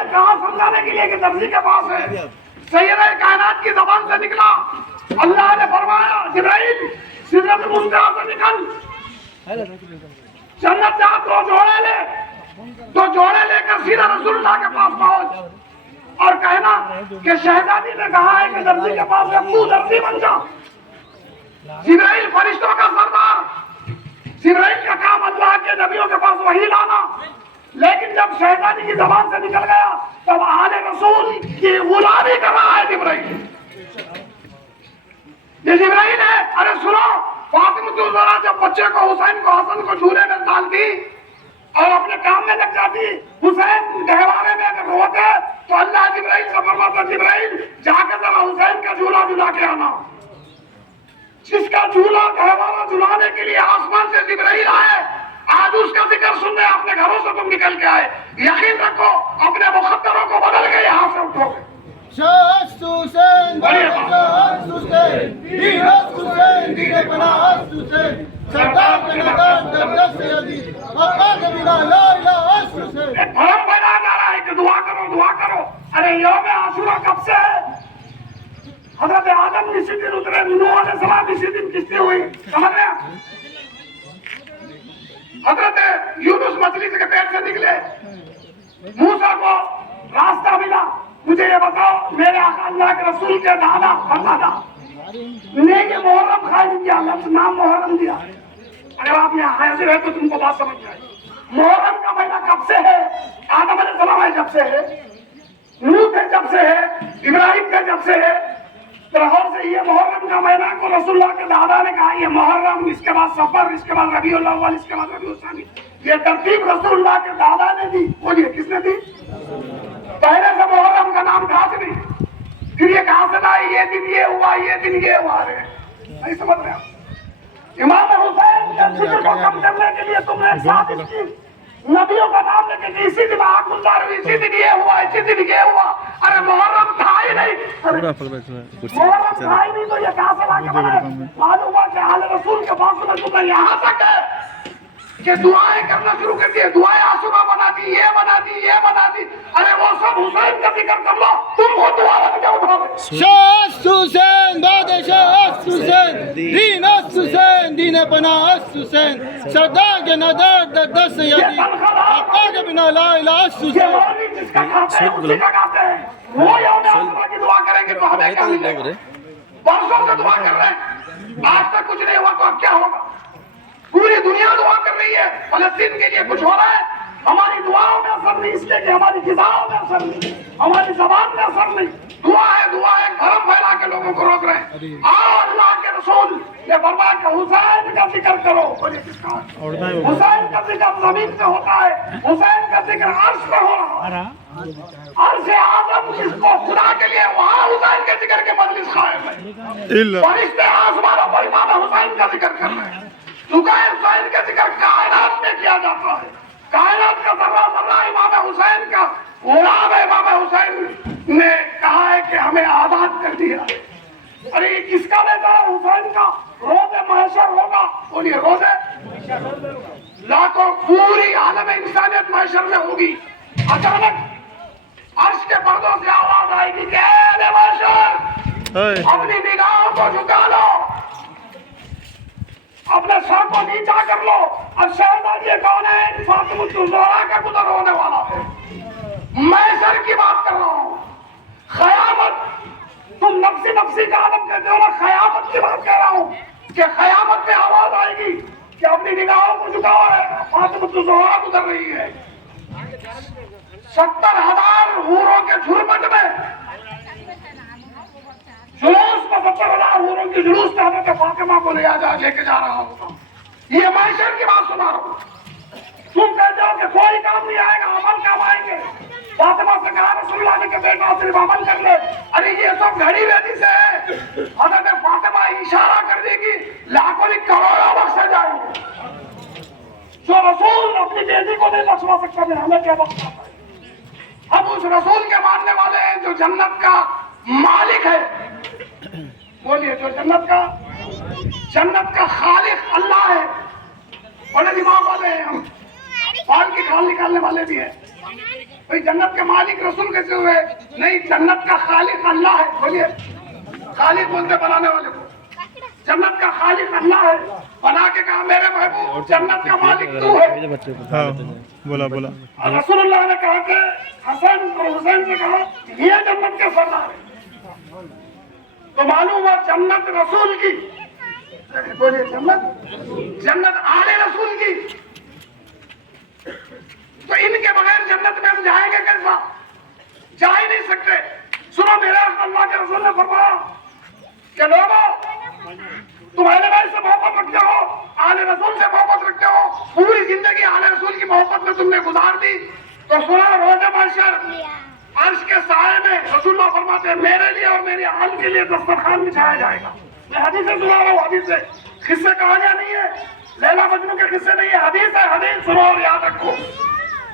نے کہا سمجھانے کے لیے کہ درزی کے پاس ہے. سید کائنات کی زبان سے نکلا. اللہ نے فرمایا جبرائیل سدرۃ المنتہا سے نکل, جنت جا دو جوڑے لے, تو جوڑے لے کر سیدھا رسول اللہ کے پاس پہنچ اور کہنا کہ شہزادی نے کہا ہے کہ درزی کے پاس ہے, تو درزی بن جا. جبرائیل فرشتوں کا سردار, جبرائیل کا کام اللہ کے نبیوں کے پاس وحی لانا, لیکن جب شہزادی کی زبان سے نکل گیا تب آل رسول کی غلامی کر رہا ہے جبرائیل. یہ جبرائیل ہے. ارے سنو, فاطمہ الزہرا جب بچے کو حسین کو حسن کو جھولے میں ڈالتی اور اپنے کام میں لگ جاتی, حسین گہوارے میں اگر روتے تو اللہ جبرائیل سے فرماتا جبرائیل جا کے ذرا حسین کا جھولا جھلا کے آنا. جس کا جھولا گہوارہ جھلانے کے لیے آسمان سے جبرائیل آئے, آج اس کا ذکر سننے اپنے گھروں سے تم نکل کے آئے, یقین رکھو اپنے مخدروں کو بدل کے یہاں سے اٹھو گے. شاست حسین شاست حسین دین حسین دین پناہ حسین سردار کے نگاہ در سیدی آقا کے بنا لا الہ حسین. ایک بھرم پیدا جا رہا ہے کہ دعا کرو دعا کرو. ارے یوم عاشورہ کب سے ہے؟ حضرت آدم اسی دن اترے, نوح علیہ السلام اسی دن کشتی ہوئی, سمجھ رہے ہیں؟ حضرت یونس مچھلی کے پیٹ سے نکلے, موسیٰ کو راستہ ملا. مجھے یہ بتاؤ میرے آقا اللہ کے رسول کے دادا پردادا نے یہ محرم خالی کیا, لفظ نام محرم دیا. اگر آپ یہاں حاضر ہے تو تم کو بات سمجھ جائے. محرم کا مہینہ کب سے ہے؟ آدم علیہ السلام ہے جب سے ہے, نوح تھے جب سے ہے, ابراہیم تھے جب سے ہے. لاہور سے یہ محرم کا مہینہ کو رسول اللہ کے دادا نے کہا یہ محرم, اس کے بعد صفر, اس کے بعد ربیع الاول, اس کے بعد ربیع الثانی. یہ ترتیب رسول اللہ کے دادا نے دی. بولیے کس نے دی؟ پہلے سے محرم کا نام تھا نہیں, پھر یہ کہاں سے لائی, یہ دن یہ ہوا, یہ دن یہ ہوا. نہیں سمجھ رہے آپ؟ امام حسین کے ذکر کو کم کرنے کے لیے تم نے سازش کی, نبیوں کا نام لے کے اسی دن آنکھ گزار ہوئی, اسی دن یہ ہوا, اسی دن یہ ہوا. ارے محرم تھا ہی نہیں, محرم تھا ہی نہیں تو یہ کہاں سے لا کے بنائے؟ معلوم ہوا کہ آل رسول کے پاس میں تمہیں یہاں تک ہے کہ دعائیں کرنا شروع کر دیے, دعائیں عاشورہ بنا دی, یہ بنا دی, یہ بنا دی. ارے وہ سب حسین کا ذکر کر لو, تم کو دعا لگ جاؤ اٹھاؤ. شاست حسین بادشاہ حسین دین حسین دین پناہ حسین سردار کے نگاہ در سیدی آقا کے بنا لا الہ حسین. یہ مولوی جس کا کھاتے ہیں اسی کا کھاتے ہیں, وہ یوم عاشورہ کی دعا کریں گے تو ہمیں کیا ملے گا؟ برسوں سے دعا کر رہے ہیں, آج تک کچھ نہیں ہوا تو اب کیا ہوگا؟ پوری دنیا دعا کر رہی ہے, فلسطین کے لیے کچھ ہو رہا ہے. ہماری دعاؤں میں اثر نہیں, اس لیے کہ ہماری غذاؤں میں اثر نہیں, ہماری زبان میں اثر نہیں. دعا ہے, دعا ہے, بھرم پھیلا کے لوگوں کو روک رہے ہیں. آؤ اللہ کے رسول نے فرمایا کہ حسین کا ذکر کرو. بولیے کس کا؟ حسین کا ذکر زمین سے ہوتا ہے, حسین کا ذکر عرش پہ ہو رہا ہے. عرش اعظم جس کو خدا کے لیے, وہاں حسین کے ذکر کے مجلس قائم ہے. فرشتے آسمانوں پر امام حسین کا ذکر کر رہے ہیں. چونکہ حسین کا ذکر کائنات میں کیا جاتا ہے, کائنات کا ذرہ ذرہ امام حسین کا غلام ہے. امام حسین نے کہا ہے کہ ہمیں آزاد کر دیا. ارے یہ کس کا بیٹا ہے حسین کا؟ روز محشر ہوگا. بولیے روز لاکھوں پوری عالم انسانیت محشر میں ہوگی. اچانک عرش کے پردوں سے آواز آئے گی کہ اے محشر اپنی نگاہوں کو جھکا لو, اپنے سر کو نیچا کر لو. اب شہزادی کون ہے؟ فاطمہ الزہرا کا گزر ہونے والا ہے. میں سر کی بات کر رہا ہوں. قیامت, تم نفسی نفسی کا عالم کہتے ہو نا, قیامت کی بات کہہ رہا ہوں کہ قیامت میں آواز آئے گی کہ اپنی نگاہوں کو جھکاؤ ہے. فاطمہ الزہرا گزر رہی ہے. 70,000 حوروں کے جھرمٹ میں جلوس میں 70,000 حوروں کی جلوس میں حضرت فاطمہ کو لے کے جا رہا ہوں. یہ محشر کی بات سنا رہا ہوں. تم کہتے ہو کہ کوئی کام نہیں آئے گا, عمل کام آئیں گے. فاطمہ سے کہا رسول اللہ نے کہ بیٹا صرف عمل کر لے. ارے یہ سب گھڑی بیٹی سے ہے. حضرت فاطمہ اشارہ کر دے گی, لاکھوں نہیں کروڑوں بخشے جائیں گے. جو رسول اپنی بیٹی کو نہیں بخشوا سکتا میں ہمیں کیا بخشا ہے؟ ہم اس رسول کے ماننے والے ہیں جو جنت کا مالک ہے. بولیے جو جنت کا خالق اللہ ہے. بڑے دماغ والے ہیں ہم. فال کی کھال نکالنے والے بھی ہیں. بھئی جنت کے مالک رسول کیسے ہوئے؟ نہیں، جنت کا خالق اللہ ہے. بولیے، خالق بولتے بنانے والے کو. جنت کا خالق اللہ ہے، بنا کے کہا میرے محبوب جنت کا مالک تو ہے. ہاں بولا بولا. اور رسول اللہ نے کہا کہ حسن اور حسین سے کہا یہ جنت کے سردار ہیں. تو معلوم ہوا جنت رسول کی. بولیے، جنت آل رسول کی. تو ان کے بغیر جنت میں ہم جائیں گے کیسا؟ جا ہی نہیں سکتے. سنو، میرا اللہ کے رسول نے فرمایا کہ لوگوں تم اہل بیت سے محبت رکھتے ہو، آل رسول سے محبت رکھتے ہو، پوری زندگی آل رسول کی محبت میں تم نے گزار دی، تو سنا روز محشر عرش کے سائے میں رسول اللہ فرماتے ہیں میرے لیے اور میری آل کے لیے دسترخوان بچھایا جائے گا. میں حدیث سے سنا رہا ہوں، حدیث سے قصے کہانیاں نہیں ہے، لیلا مجنون کے قصے نہیں ہے، حدیث ہے. حدیث سنو اور یاد رکھو.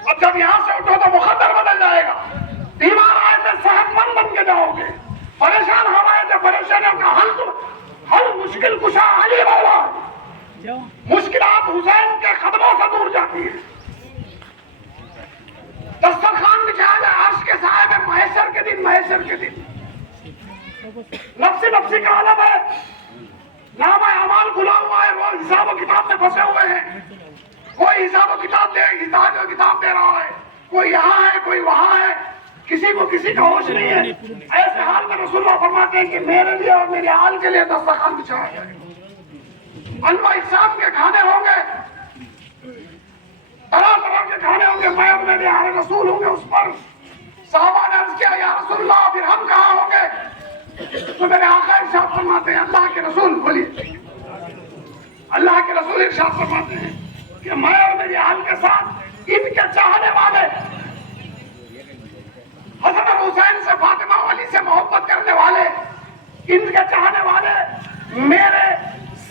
اب جب یہاں سے اٹھو تو مقدر بدل جائے گا. بیمار آئے تھے صحت مند بن کے جاؤ گے، پریشان ہو آئے تھے پریشانیوں کا حل مشکل کشا علی مولا. مشکلات حسین کے قدموں سے دور جاتی ہیں. دسترخوان بچھایا جائے عرش کے سائے میں محشر کے دن. محشر کے دن نفسی نفسی کا عالم ہے. نام اعمال کھلا ہوا ہے، وہ حساب و کتاب میں پھنسے ہوئے ہیں. کوئی حساب و کتاب دے رہا ہے، کوئی یہاں ہے کوئی وہاں ہے، کسی کو کسی کا ہوش نہیں ہے. ایسے حال میں رسول اللہ فرماتے ہیں کہ میرے لیے اور میرے حال کے لیے دسترخوان بچھایا جائے. انواع اقسام کے کھانے ہوں گے، طرح طرح کے کھانے ہوں گے. میں اور میرے آل رسول ہوں گے اس پر. صحابہ نے عرض کیا یا رسول اللہ پھر ہم کہاں ہوں گے؟ تو میرے آقا ارشاد فرماتے ہیں، اللہ کے رسول، بولیے، اللہ کے رسول ارشاد فرماتے ہیں کہ میں اور میری آل کے ساتھ ان کے چاہنے والے حسن اور حسین سے، فاطمہ والی سے محبت کرنے والے، ان کے چاہنے والے میرے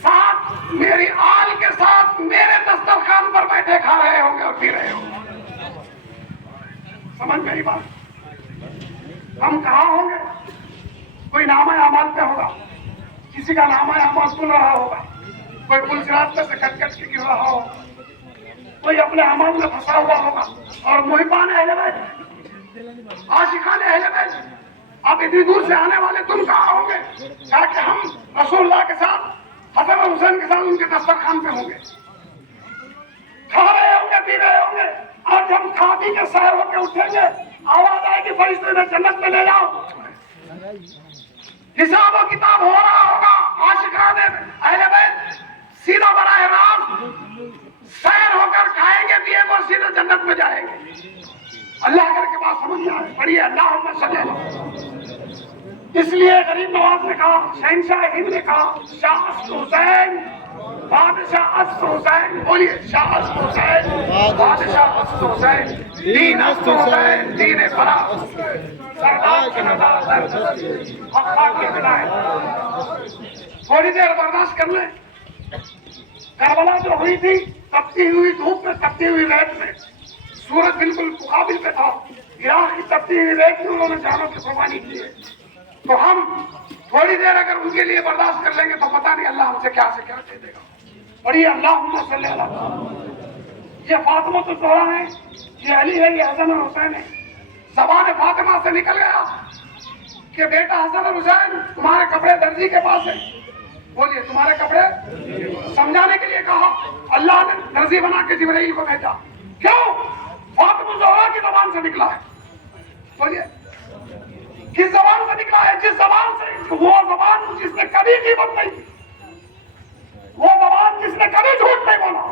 ساتھ، میری آل کے ساتھ میرے دسترخوان پر بیٹھے کھا رہے ہوں گے اور پی رہے ہوں گے. سمجھ میری بات؟ ہم کہاں ہوں گے؟ کوئی نامہ اعمال پہ ہوگا، کسی کا نامہ اعمال سن رہا ہوگا، کوئی پل صراط پہ سے کٹ کٹ کے گر رہا ہوگا، کوئی اپنے اعمال میں پھنسا ہوا ہوگا. اور محبان اہل بیت، عاشقان اہل بیت، آپ اتنی دور سے آنے والے تم کہاں ہوں گے؟ کہا کہ ہم رسول اللہ کے ساتھ، حسن اور حسین کے ساتھ ان کے دسترخوان پہ ہوں گے، کھا رہے ہوں گے، پی رہے ہوں گے. اور جب کھا پی کے سیر ہو کے اٹھیں گے، آواز آئے گی فرشتوں نے جنت میں لے جاؤ. حساب و کتاب ہو رہا ہوگا. عاشقان اہل بیت سیدھا براہ راست سیر ہو کر کھائیں گے، پیئیں گے اور سیدھا جنت میں جائیں گے. اللہ کر کے بات سمجھ میں آئے پڑھیے اللہم صلی اللہ. اس لیے غریب نواز نے کہا، شہنشاہ ہند نے کہا، شاہ است حسین بادشاہ است حسین. بولیے، شاہ است حسین بادشاہ است حسین، دین است حسین دین فلاح، سردار کے نظار حقا کے بلائے. تھوڑی دیر برداشت کر لیں. کربلا جو ہوئی تھی تپتی ہوئی دھوپ میں، تپتی ہوئی ریت میں، سورج بالکل مقابل پہ تھا، عراق کی تپتی ہوئی ریت میں انہوں نے جانوں کی قربانی کی ہے. تو ہم تھوڑی دیر اگر ان کے لیے برداشت کر لیں گے تو پتہ نہیں اللہ ہم سے کیا دے دے گا. پڑھیے اللہم صلی اللہ. یہ فاطمہ الزہرا ہے، یہ علی ہے، یہ حسن اور حسین ہے. زبان فاطمہ سے نکل گیا کہ بیٹا حسن اور حسین تمہارے کپڑے درزی کے پاس ہیں. بولیے، تمہارے کپڑے سمجھانے کے لیے کہا. اللہ نے درزی بنا کے جبرائیل کو بھیجا. کیوں؟ فاطمہ الزہرا کی زبان سے نکلا ہے. بولیے، کس زبان سے نکلا ہے؟ جس زبان سے، وہ زبان جس نے کبھی غیبت نہیں کی، وہ زبان جس نے کبھی جھوٹ نہیں بولا،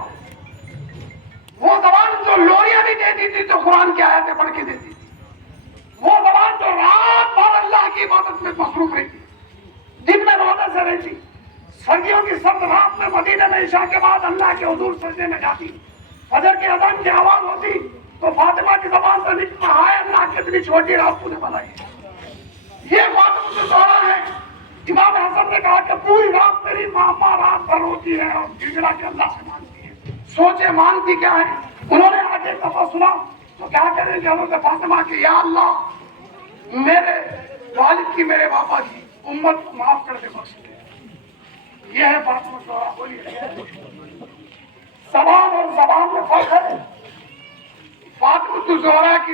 وہ زبان جو لوریاں بھی دیتی تھی تو قرآن کی آیتیں پڑھ کے دیتی تھی، وہ زبان جو رات بھر اللہ کی عبادت میں مصروف رہتی، دن میں روزے سے رہتی، سردیوں کی سرد رات میں مدینے میں عشاء کے بعد اللہ کے حضور سجدے میں جاتی، فجر کی اذان کی آواز ہوتی تو فاطمہ کی زبان سے نکلتا ہے اللہ کی اتنی چھوٹی رات تو نے بنائی. یہ فاطمہ الزہرا ہے. امام حسن نے کہا کہ پوری رات میری ماں رات بھر ہوتی ہے اور گڑگڑا کے اللہ سے مانگتی ہے. سوچے مانگتی کیا ہے؟ انہوں نے آگے ایک دفعہ سنا تو کیا کریں گے حضرت فاطمہ کی، یا اللہ میرے والد کی، میرے باپا کی امت کو معاف کر دے، بخش دے. یہ ہے فاطمہ الزہرا. بولیے، زبان اور زبان میں فرق ہے. تو زہرا کی